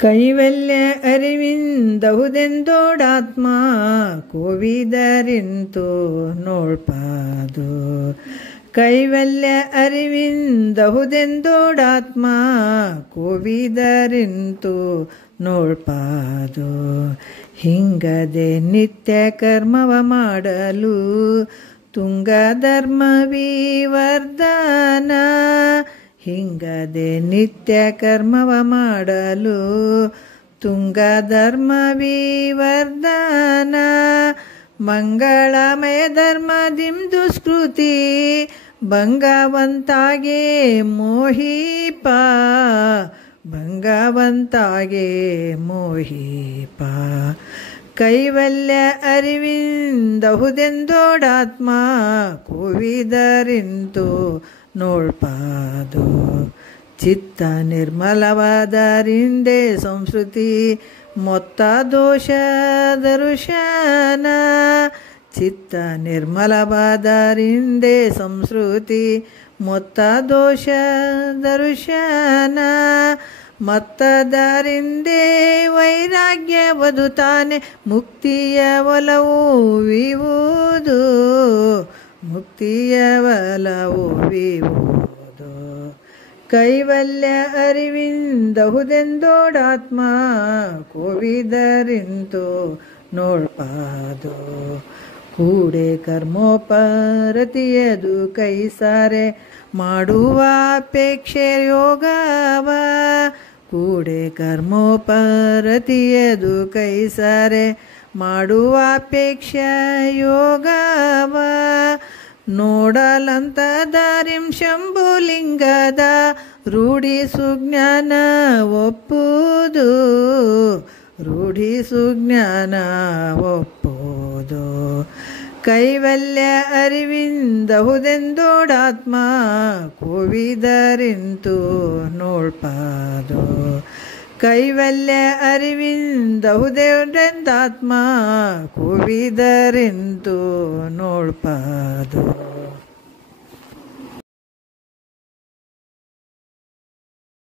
ಕೈವಲ್ಯ ಅರಿವಿಂದಹುದೆಂದೋಡಾತ್ಮ ಕೋವಿದರಿಂತು ನೋಳ್ಪಾದು. ಕೈವಲ್ಯ ಅರಿವಿಂದಹುದೆಂದೋಡಾತ್ಮ ಕೋವಿದರಿಂತು ನೋಳ್ಪಾದು. ಹಿಂಗದೆ ನಿತ್ಯ ಕರ್ಮವ ಮಾಡಲು ತುಂಗಧರ್ಮ ವಿವರ್ಧನ. ಹಿಂಗದೆ ನಿತ್ಯ ಕರ್ಮವ ಮಾಡಲು ತುಂಗಧರ್ಮ ವಿವರ್ಧನ. ಮಂಗಳಮಯ ಧರ್ಮದಿಂ ದುಷ್ಕೃತಿ ಭಂಗವಂತಾಗೆ ಮೋಹಿಪ. ಭಂಗವಂತಾಗೆ ಮೋಹಿಪ. ಕೈವಲ್ಯ ಅರಿವಿಂದಹುದೆಂದೋಡಾತ್ಮ ಕೋವಿದರಿಂತು ನೋಳ್ಪಾದು. ಚಿತ್ತ ನಿರ್ಮಲವಾದರಿಂದೆ ಸಂಸ್ಕೃತಿ ಮೊತ್ತ ದೋಷ ದರುಶನ. ಚಿತ್ತ ನಿರ್ಮಲವಾದರಿಂದೆ ಸಂಸ್ಕೃತಿ ಮೊತ್ತ ದೋಷ ದರುಶನ. ಮತ್ತದರಿಂದೆ ವೈರಾಗ್ಯ ವದುತಾನೆ ಮುಕ್ತಿಯ ಒಲವು ವಿವುದು. ಮುಕ್ತಿಯ ಒಲವು ವಿವುದು. ಕೈವಲ್ಯ ಅರಿವಿಂದಹುದೆಂದೋಡಾತ್ಮ ಕೋವಿದರಿಂತು ನೋಳ್ಪಾದು. ಕೂಡೆ ಕರ್ಮೋಪರತಿಯದು ಕೈ ಸಾರೆ ಮಾಡುವ ಅಪೇಕ್ಷೆ ಯೋಗವ. ಕೂಡೆ ಕರ್ಮೋಪರತಿಯದು ಕೈ ಸಾರೆ ಮಾಡುವ ಅಪೇಕ್ಷೆ ಯೋಗವ. ನೋಡಲಂತದಾರಿಂ ಶಂಭುಲಿಂಗದ ರೂಢಿ ಸುಜ್ಞಾನ ಒಪ್ಪುವುದು. ರೂಢಿ ಸುಜ್ಞಾನ ಒಪ್ಪುವುದು. ಕೈವಲ್ಯ ಅರಿವಿಂದಹುದೆಂದೋಡಾತ್ಮ ಕೋವಿದರಿಂತು ನೋಳ್ಪಾದು. ಕೈವಲ್ಯ ಅರಿವಿಂದಹುದೆಂದಾತ್ಮ ಕೋವಿದರಿಂತು ನೋಳ್ಪಾದು.